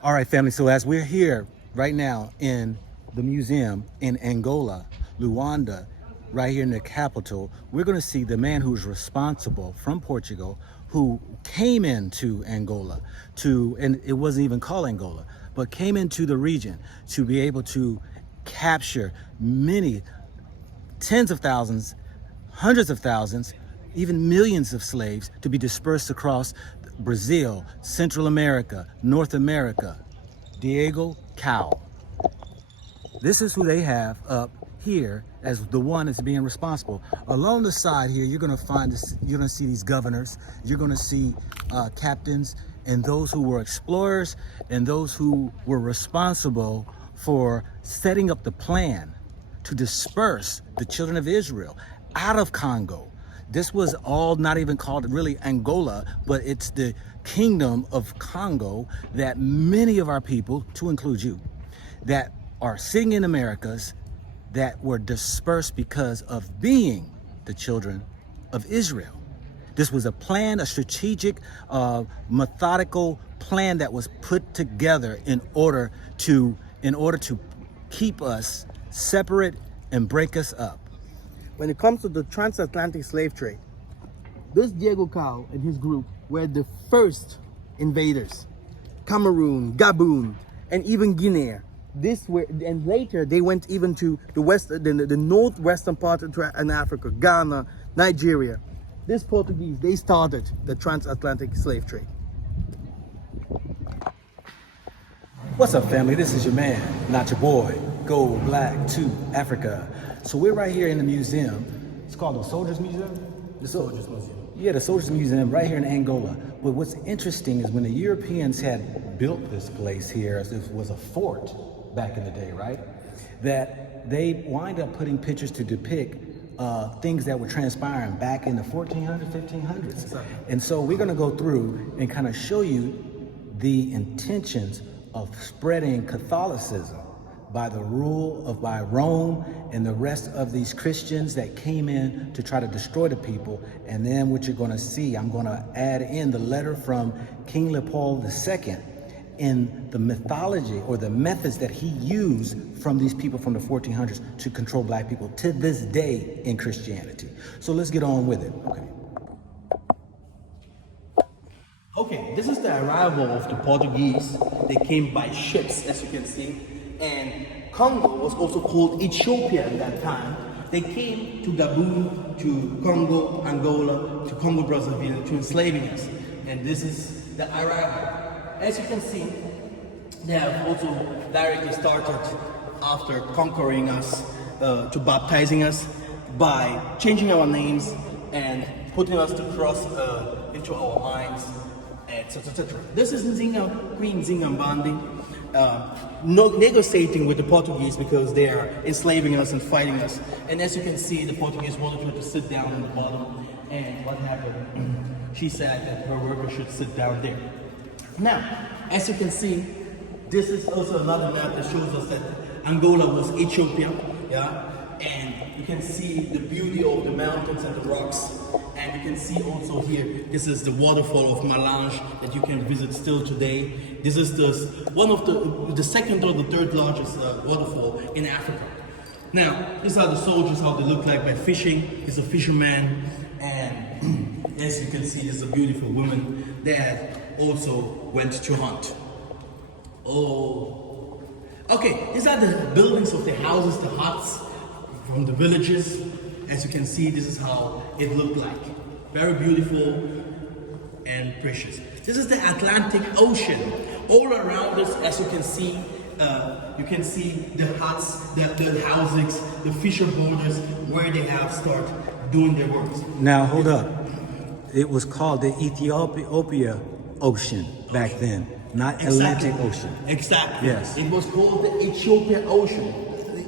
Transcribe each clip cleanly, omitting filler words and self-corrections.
All right, family. So as we're here right now in the museum in Angola, Luanda, right here in the capital, we're going to see the man who's responsible from Portugal, who came into Angola and it wasn't even called Angola, but came into the region to be able to capture many tens of thousands, hundreds of thousands, even millions of slaves to be dispersed across Brazil, Central America, North America. Diego Cao. This is who they have up here as the one that's being responsible. Along the side here, you're gonna find this, you're gonna see these governors, you're gonna see captains, and those who were explorers, and those who were responsible for setting up the plan to disperse the children of Israel out of Congo. This was all not even called really Angola, but it's the kingdom of Congo that many of our people, to include you, that are sitting in Americas, that were dispersed because of being the children of Israel. This was a plan, a strategic, methodical plan that was put together in order to keep us separate and break us up. When it comes to the transatlantic slave trade, this Diego Cao and his group were the first invaders. Cameroon, Gabon, and even Guinea. And later they went even to the northwestern part of Africa, Ghana, Nigeria. This Portuguese, they started the transatlantic slave trade. What's up, family? This is your man, not your boy, Go Black to Africa. So we're right here in the museum. It's called the Soldiers Museum? The Soldiers Museum. Yeah, the Soldiers Museum right here in Angola. But what's interesting is when the Europeans had built this place here, it was a fort back in the day, right? That they wind up putting pictures to depict things that were transpiring back in the 1400s, 1500s. Exactly. And so we're gonna go through and kind of show you the intentions of spreading Catholicism by Rome and the rest of these Christians that came in to try to destroy the people. And then what you're going to see, I'm going to add in the letter from King Leopold II in the mythology or the methods that he used from these people from the 1400s to control black people to this day in Christianity. So let's get on with it. Okay, this is the arrival of the Portuguese. They came by ships, as you can see. And Congo was also called Ethiopia at that time. They came to Gabon, to Congo, Angola, to Congo Brazzaville, to enslaving us. And this is the arrival. As you can see, they have also directly started after conquering us to baptizing us by changing our names and putting us to cross into our minds, etc., etc. This is Nzinga, Queen Nzinga negotiating with the Portuguese because they are enslaving us and fighting us. And as you can see, the Portuguese wanted her to sit down in the bottom. And what happened? She said that her workers should sit down there. Now, as you can see, this is also another map that shows us that Angola was Ethiopia, yeah? And you can see the beauty of the mountains and the rocks. And you can see also here, this is the waterfall of Malange that you can visit still today. This is one of the second or the third largest waterfall in Africa. Now, these are the soldiers, how they look like by fishing. He's a fisherman, and as you can see, this is a beautiful woman that also went to hunt. Oh, okay, these are the buildings of the houses, the huts from the villages. As you can see, this is how it looked like. Very beautiful and precious. This is the Atlantic Ocean. All around us, as you can see the huts, the houses, the fisher borders, where they have started doing their work. Now, hold up. It was called the Ethiopia Ocean back then, not Atlantic Ocean. Exactly. Yes. It was called the Ethiopia Ocean.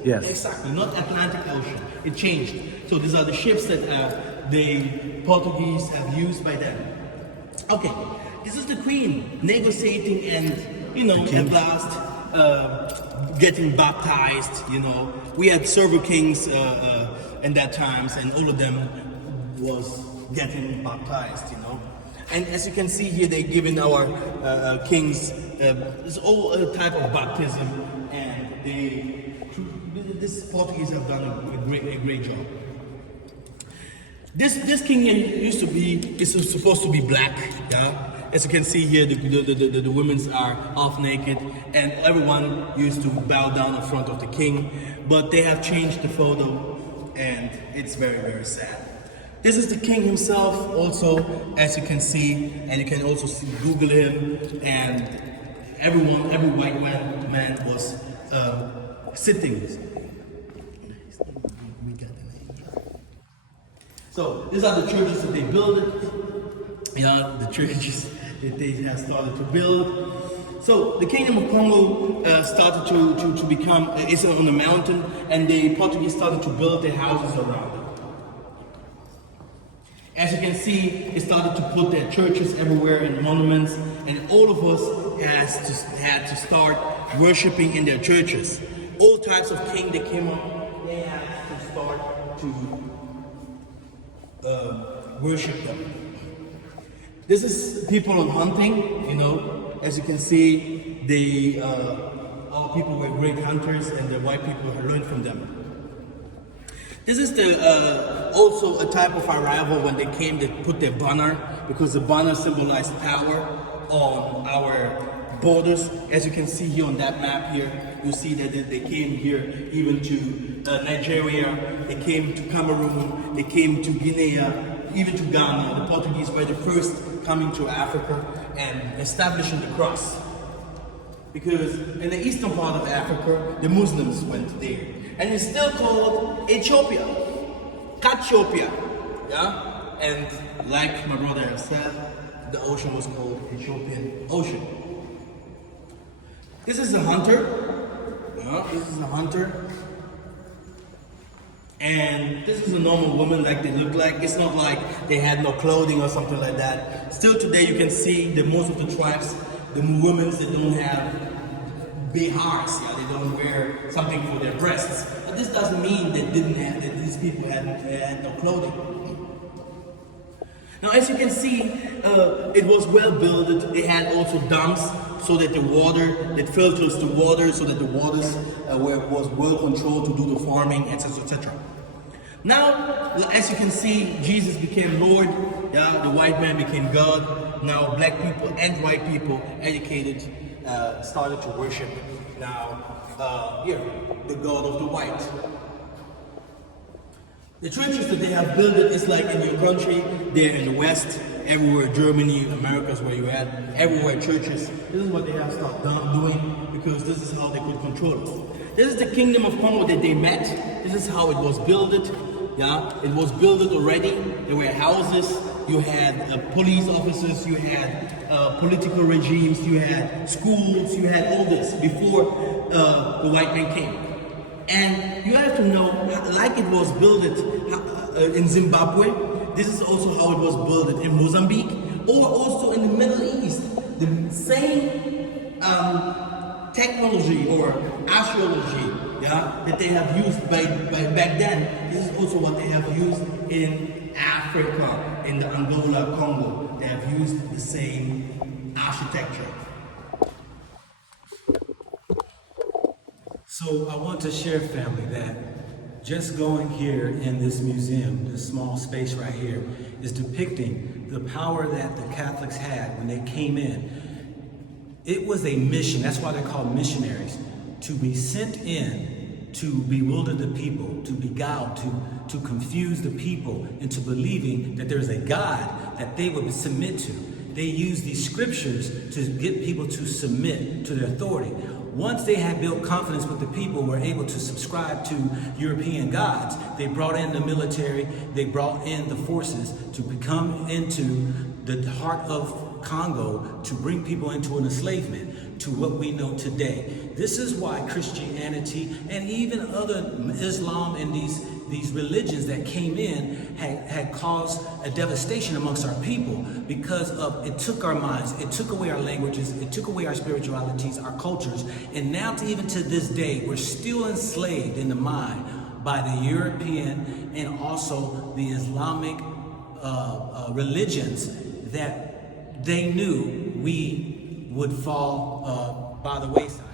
Yes. Exactly, not Atlantic Ocean. It changed. So these are the ships that the Portuguese have used by then. Okay, this is the Queen negotiating and, at last getting baptized, We had several kings in that times, and all of them was getting baptized, And as you can see here, they're giving our kings it's all a type of baptism, and this Portuguese have done a great job. This king here is supposed to be black, yeah. As you can see here, the women are half naked, and everyone used to bow down in front of the king. But they have changed the photo, and it's very sad. This is the king himself, also, as you can see, and you can also Google him. And every white man was sitting. So these are the churches that they built. Yeah, the churches that they have started to build. So the Kingdom of Congo started to become, it's on a mountain, and the Portuguese started to build their houses around it. As you can see, they started to put their churches everywhere and monuments, and all of us had to start worshiping in their churches. All types of king that came up, they had to start to worship them. This is people on hunting, you know. As you can see, our people were great hunters, and the white people had learned from them. This is also a type of arrival when they came. They put their banner, because the banner symbolized power on our borders. As you can see here on that map here, you see that they came here even to Nigeria, they came to Cameroon, they came to Guinea, even to Ghana. The Portuguese were the first coming to Africa and establishing the cross. Because in the eastern part of Africa, the Muslims went there. And it's still called Ethiopia, Cashapp, yeah? And like my brother has said, the ocean was called Ethiopian Ocean. This is a hunter, yeah? This is a hunter. And this is a normal woman like they look like. It's not like they had no clothing or something like that. Still today you can see that most of the tribes, the women, they don't have bihars, yeah? They don't wear something for their breasts. But this doesn't mean that these people had no clothing. Now as you can see, it was well built. It had also dams so that the water, that filters the water, so that the waters was well controlled to do the farming, etc., etc. Now, as you can see, Jesus became Lord, yeah, the white man became God. Now black people and white people, educated, started to worship now the God of the white. The churches that they have built is like in your country, they're in the West, everywhere, Germany, America's where you're at, everywhere churches. This is what they have started doing, because this is how they could control us. This is the Kingdom of Congo that they met. This is how it was built. Yeah, it was built already. There were houses, you had police officers, you had political regimes, you had schools, you had all this before the white man came. And you have to know, like it was built in Zimbabwe, this is also how it was built in Mozambique, or also in the Middle East. The same technology or archaeology, yeah, that they have used back then, this is also what they have used in Africa, in the Angola, Congo. They have used the same architecture. So I want to share, family, that just going here in this museum, this small space right here, is depicting the power that the Catholics had when they came in. It was a mission, that's why they're called missionaries, to be sent in to bewilder the people, to beguile, to confuse the people into believing that there's a God that they would submit to. They used these scriptures to get people to submit to their authority. Once they had built confidence with the people, were able to subscribe to European gods, they brought in the military, they brought in the forces to become into the heart of Congo, to bring people into an enslavement to what we know today. This is why Christianity and even other Islam and these religions that came in had caused a devastation amongst our people, because of it took our minds, it took away our languages, it took away our spiritualities, our cultures, and now even to this day we're still enslaved in the mind by the European and also the Islamic religions that they knew we would fall by the wayside.